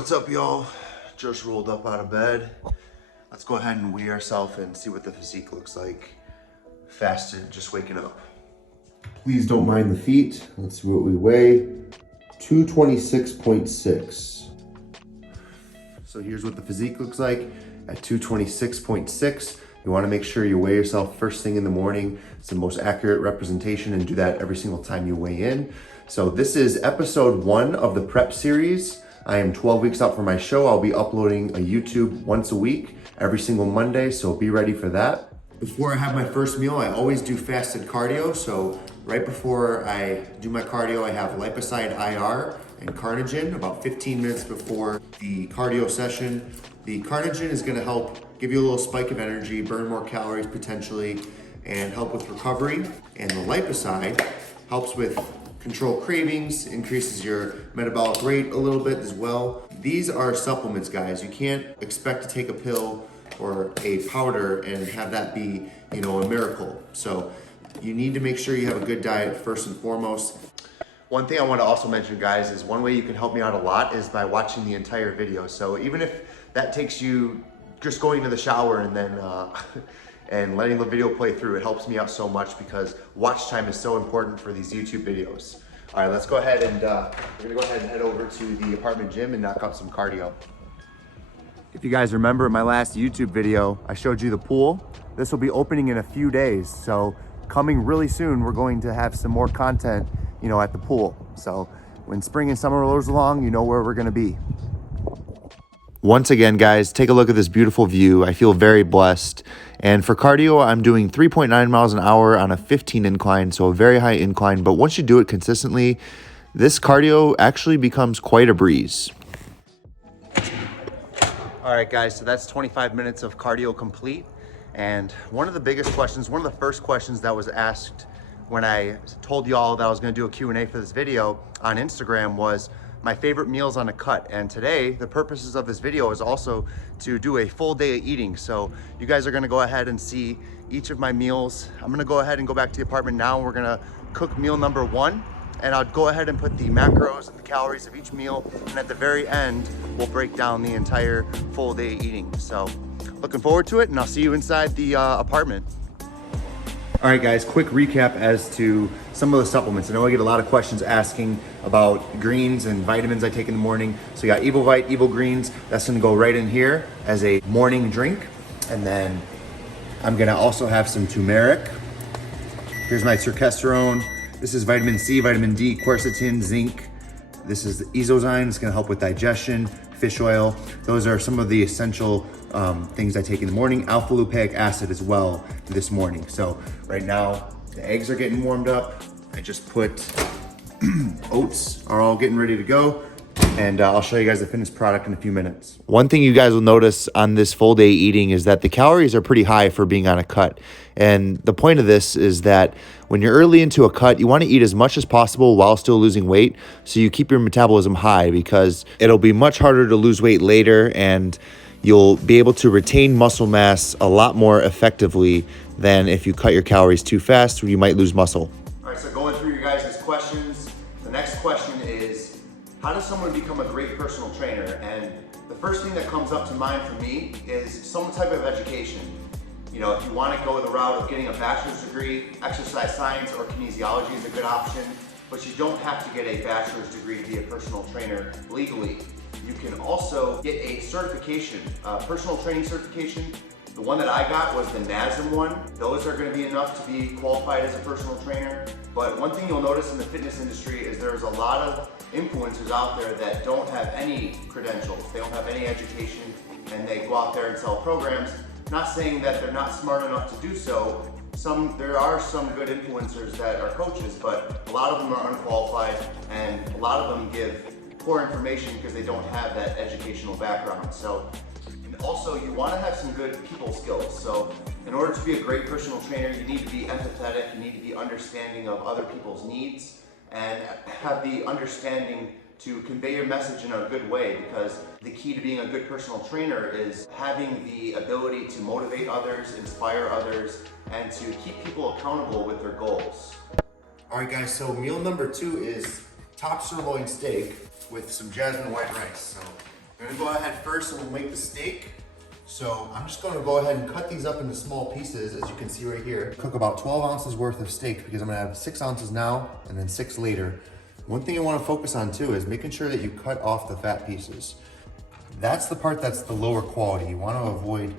What's up, y'all? Just rolled up out of bed. Let's go ahead and weigh ourselves and see what the physique looks like. Fasted, just waking up. Please don't mind the feet. Let's see what we weigh. 226.6. So here's what the physique looks like at 226.6. You want to make sure you weigh yourself first thing in the morning. It's the most accurate representation, and do that every single time you weigh in. So this is episode 1 of the prep series. I am 12 weeks out from my show. I'll be uploading a YouTube once a week, every single Monday, so be ready for that. Before I have my first meal, I always do fasted cardio. So right before I do my cardio, I have Lipocide IR and Carnitine about 15 minutes before the cardio session. The Carnitine is gonna help give you a little spike of energy, burn more calories potentially, and help with recovery. And the Lipocide helps with control cravings, increases your metabolic rate a little bit as well. These are supplements, guys. You can't expect to take a pill or a powder and have that be, a miracle. So you need to make sure you have a good diet first and foremost. One thing I want to also mention, guys, is one way you can help me out a lot is by watching the entire video. So even if that takes you just going to the shower and then and letting the video play through, it helps me out so much because watch time is so important for these YouTube videos. All right, let's go ahead and we're gonna go ahead and head over to the apartment gym and knock out some cardio. If you guys remember in my last YouTube video, I showed you the pool. This will be opening in a few days. So coming really soon, we're going to have some more content, at the pool. So when spring and summer rolls along, you know where we're gonna be. Once again, guys, take a look at this beautiful view. I feel very blessed. And for cardio, I'm doing 3.9 miles an hour on a 15 incline, so a very high incline. But once you do it consistently, this cardio actually becomes quite a breeze. All right, guys, so that's 25 minutes of cardio complete. And one of the biggest questions, one of the first questions that was asked when I told y'all that I was gonna do a Q&A for this video on Instagram was my favorite meals on a cut. And today, the purposes of this video is also to do a full day of eating. So you guys are gonna go ahead and see each of my meals. I'm gonna go ahead and go back to the apartment now. We're gonna cook meal number 1. And I'll go ahead and put the macros and the calories of each meal. And at the very end, we'll break down the entire full day eating. So looking forward to it, and I'll see you inside the apartment. All right, guys, quick recap as to some of the supplements. I know I get a lot of questions asking about greens and vitamins I take in the morning. So you got EvoVite, EvoGreens. That's gonna go right in here as a morning drink. And then I'm gonna also have some turmeric. Here's my turkesterone. This is vitamin C, vitamin D, quercetin, zinc. This is the Evogen. It's gonna help with digestion, fish oil. Those are some of the essential things I take in the morning. Alpha lipoic acid as well this morning. So right now, the eggs are getting warmed up. I just put oats are all getting ready to go. And I'll show you guys the finished product in a few minutes. One thing you guys will notice on this full day eating is that the calories are pretty high for being on a cut. And the point of this is that when you're early into a cut, you want to eat as much as possible while still losing weight, so you keep your metabolism high, because it'll be much harder to lose weight later, and you'll be able to retain muscle mass a lot more effectively than if you cut your calories too fast, where you might lose muscle. All right, so going through your guys' questions, the next question is, how does someone become a great personal trainer? And the first thing that comes up to mind for me is some type of education. If you want to go the route of getting a bachelor's degree, exercise science or kinesiology is a good option, but you don't have to get a bachelor's degree to be a personal trainer legally. You can also get a certification, personal training certification. The one that I got was the NASM one. Those are going to be enough to be qualified as a personal trainer. But one thing you'll notice in the fitness industry is there's a lot of influencers out there that don't have any credentials. They don't have any education, and they go out there and sell programs. Not saying that they're not smart enough to do so. There are some good influencers that are coaches, but a lot of them are unqualified, and a lot of them give poor information because they don't have that educational background. So, and also you want to have some good people skills. So in order to be a great personal trainer, you need to be empathetic, you need to be understanding of other people's needs, and have the understanding to convey your message in a good way, because the key to being a good personal trainer is having the ability to motivate others, inspire others, and to keep people accountable with their goals. All right, guys, so meal number 2 is top sirloin steak with some jasmine white rice. So We're gonna go ahead first and we'll make the steak. So I'm just gonna go ahead and cut these up into small pieces, as you can see right here. Cook about 12 ounces worth of steak because I'm gonna have 6 ounces now and then 6 later. One thing you wanna focus on too is making sure that you cut off the fat pieces. That's the part that's the lower quality. You wanna avoid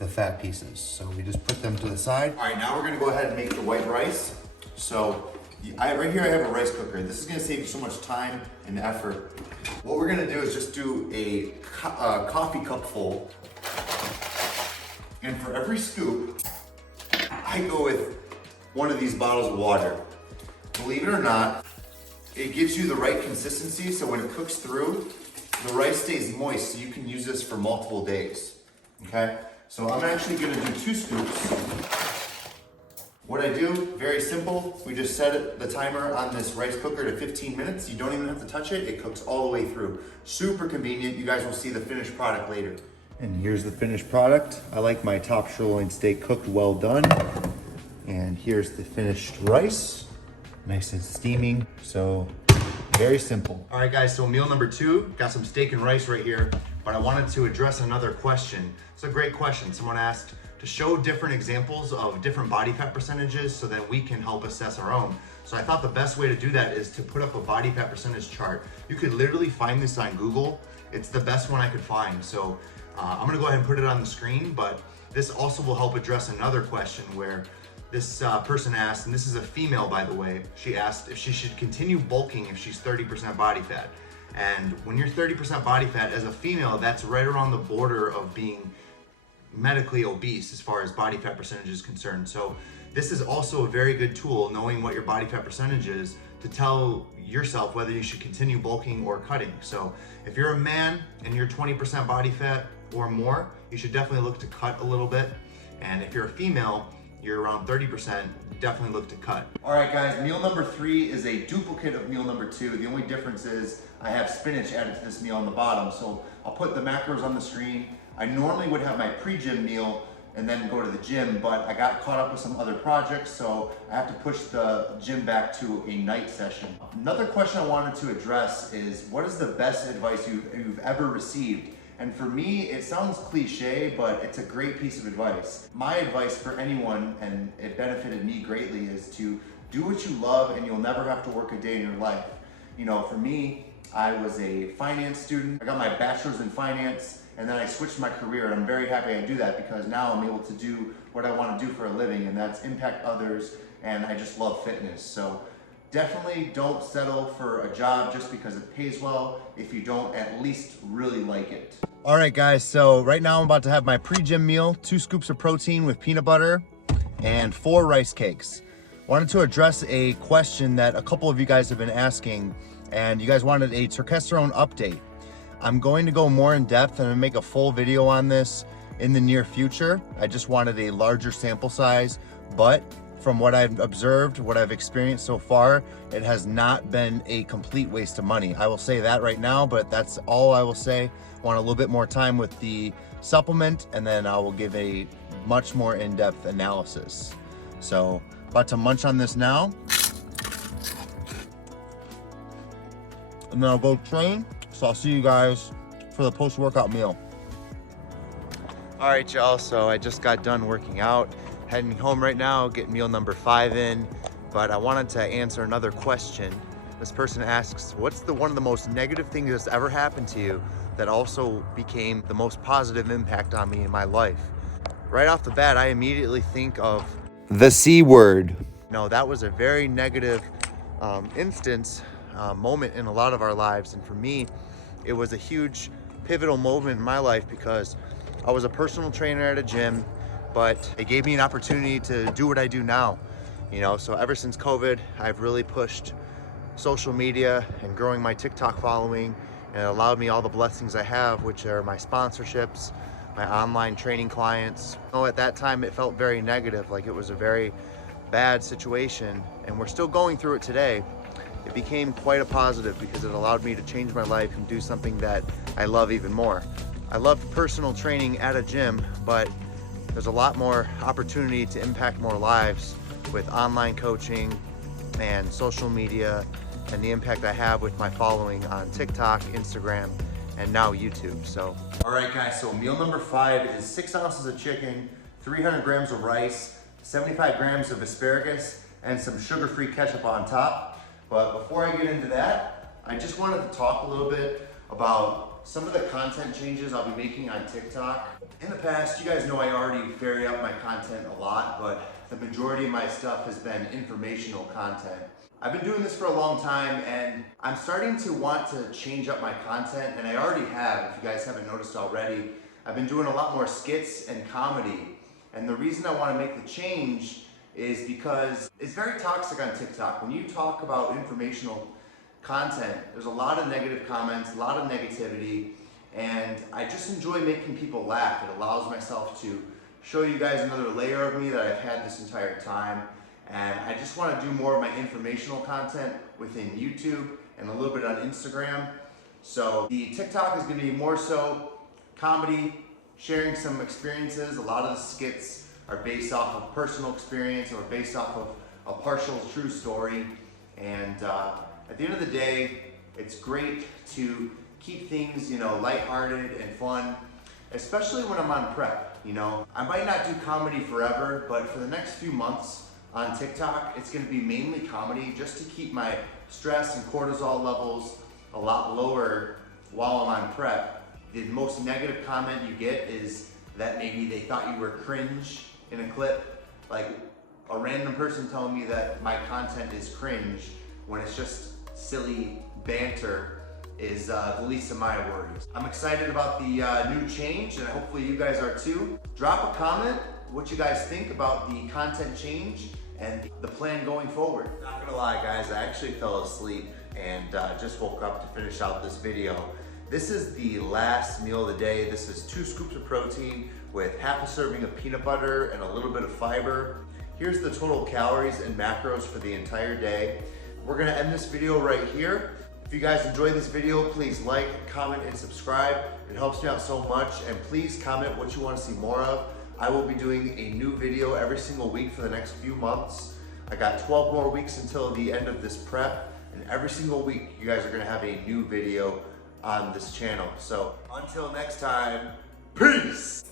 the fat pieces. So we just put them to the side. All right, now we're gonna go ahead and make the white rice. So right here I have a rice cooker. This is gonna save you so much time and effort. What we're gonna do is just do a coffee cup full. And for every scoop, I go with one of these bottles of water. Believe it or not, it gives you the right consistency, so when it cooks through, the rice stays moist, so you can use this for multiple days, okay? So I'm actually gonna do 2 scoops. What I do, very simple, we just set the timer on this rice cooker to 15 minutes. You don't even have to touch it, it cooks all the way through. Super convenient, you guys will see the finished product later. And here's the finished product. I like my top sirloin steak cooked well done. And here's the finished rice. Nice and steaming, so very simple. All right guys, so meal number 2, got some steak and rice right here, but I wanted to address another question. It's a great question. Someone asked to show different examples of different body fat percentages so that we can help assess our own. So I thought the best way to do that is to put up a body fat percentage chart. You could literally find this on Google. It's the best one I could find. So I'm gonna go ahead and put it on the screen, but this also will help address another question where this person asked, and this is a female by the way, she asked if she should continue bulking if she's 30% body fat. And when you're 30% body fat as a female, that's right around the border of being medically obese as far as body fat percentage is concerned. So this is also a very good tool, knowing what your body fat percentage is, to tell yourself whether you should continue bulking or cutting. So if you're a man and you're 20% body fat or more, you should definitely look to cut a little bit. And if you're a female, you're around 30%, definitely look to cut. All right guys, meal number 3 is a duplicate of meal number 2. The only difference is I have spinach added to this meal on the bottom. So I'll put the macros on the screen. I normally would have my pre-gym meal and then go to the gym, but I got caught up with some other projects, so I have to push the gym back to a night session. Another question I wanted to address is, what is the best advice you've ever received? And for me, it sounds cliche, but it's a great piece of advice. My advice for anyone, and it benefited me greatly, is to do what you love and you'll never have to work a day in your life. You know, for me, I was a finance student. I got my bachelor's in finance, and then I switched my career, and I'm very happy I do that because now I'm able to do what I want to do for a living, and that's impact others, and I just love fitness. So definitely don't settle for a job just because it pays well if you don't at least really like it. All right guys, so right now I'm about to have my pre-gym meal, 2 scoops of protein with peanut butter and 4 rice cakes. Wanted to address a question that a couple of you guys have been asking, and you guys wanted a testosterone update. I'm going to go more in depth and make a full video on this in the near future. I just wanted a larger sample size, but from what I've observed, what I've experienced so far, it has not been a complete waste of money. I will say that right now, but that's all I will say. I want a little bit more time with the supplement, and then I will give a much more in-depth analysis. So, about to munch on this now. And then I'll go train. So I'll see you guys for the post-workout meal. All right, y'all, so I just got done working out. Heading home right now, getting meal number 5 in, but I wanted to answer another question. This person asks, what's one of the most negative things that's ever happened to you that also became the most positive impact on me in my life? Right off the bat, I immediately think of the C word. No, that was a very negative moment in a lot of our lives, and for me, it was a huge pivotal moment in my life because I was a personal trainer at a gym, but it gave me an opportunity to do what I do now. You know, so ever since COVID, I've really pushed social media and growing my TikTok following, and it allowed me all the blessings I have, which are my sponsorships, my online training clients. You know, at that time, it felt very negative, like it was a very bad situation, and we're still going through it today. It became quite a positive because it allowed me to change my life and do something that I love even more. I love personal training at a gym, but there's a lot more opportunity to impact more lives with online coaching and social media and the impact I have with my following on TikTok, Instagram, and now YouTube. So, all right guys, so meal number 5 is 6 ounces of chicken, 300 grams of rice, 75 grams of asparagus, and some sugar-free ketchup on top. But before I get into that, I just wanted to talk a little bit about some of the content changes I'll be making on TikTok. In the past, you guys know I already vary up my content a lot, but the majority of my stuff has been informational content. I've been doing this for a long time, and I'm starting to want to change up my content, and I already have, if you guys haven't noticed already. I've been doing a lot more skits and comedy, and the reason I want to make the change is because it's very toxic on TikTok. When you talk about informational content, there's a lot of negative comments, a lot of negativity, and I just enjoy making people laugh. It allows myself to show you guys another layer of me that I've had this entire time. And I just want to do more of my informational content within YouTube and a little bit on Instagram. So the TikTok is going to be more so comedy, sharing some experiences. A lot of the skits are based off of personal experience or based off of a partial true story. And at the end of the day, it's great to keep things, lighthearted and fun, especially when I'm on prep. I might not do comedy forever, but for the next few months, on TikTok, it's going to be mainly comedy just to keep my stress and cortisol levels a lot lower while I'm on prep. The most negative comment you get is that maybe they thought you were cringe in a clip. Like a random person telling me that my content is cringe when it's just silly banter is the least of my worries. I'm excited about the new change, and hopefully you guys are too. Drop a comment what you guys think about the content change and the plan going forward. Not gonna lie guys, I actually fell asleep and just woke up to finish out this video. This is the last meal of the day. This is 2 scoops of protein with half a serving of peanut butter and a little bit of fiber. Here's the total calories and macros for the entire day. We're gonna end this video right here. If you guys enjoyed this video, please like, comment, and subscribe. It helps me out so much, and please comment what you want to see more of. I will be doing a new video every single week for the next few months. I got 12 more weeks until the end of this prep, and every single week you guys are gonna have a new video on this channel. So until next time, peace!